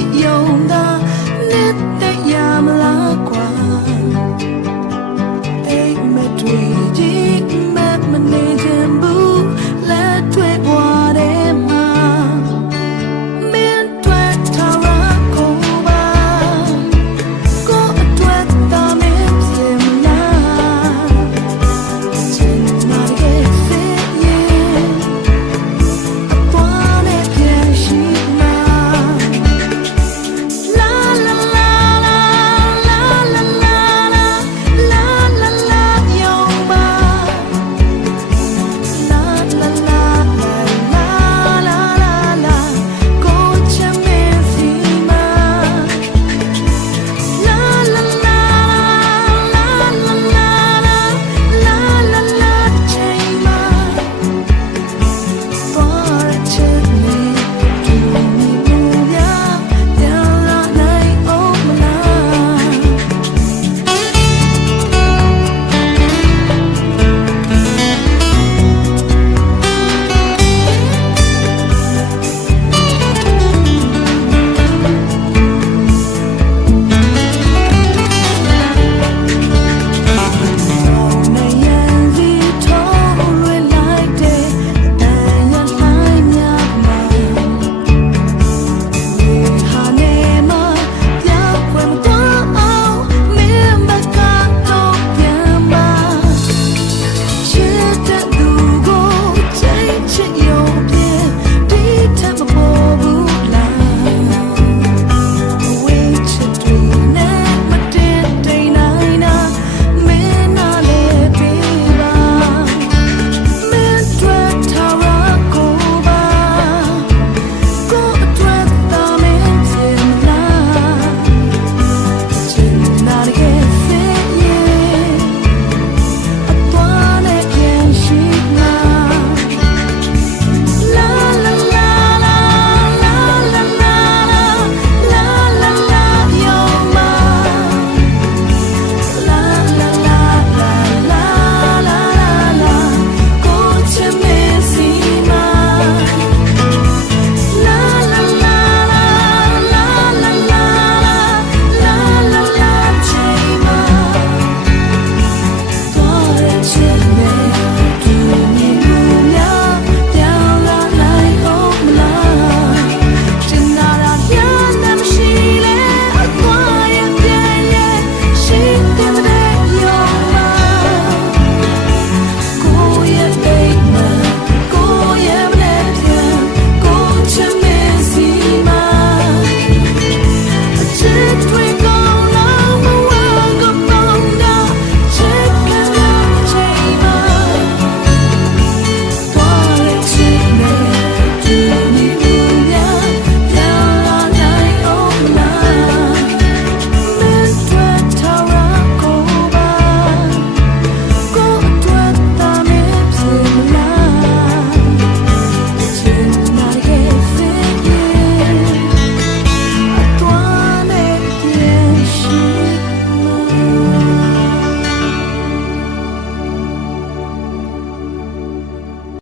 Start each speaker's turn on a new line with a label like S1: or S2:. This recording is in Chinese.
S1: 有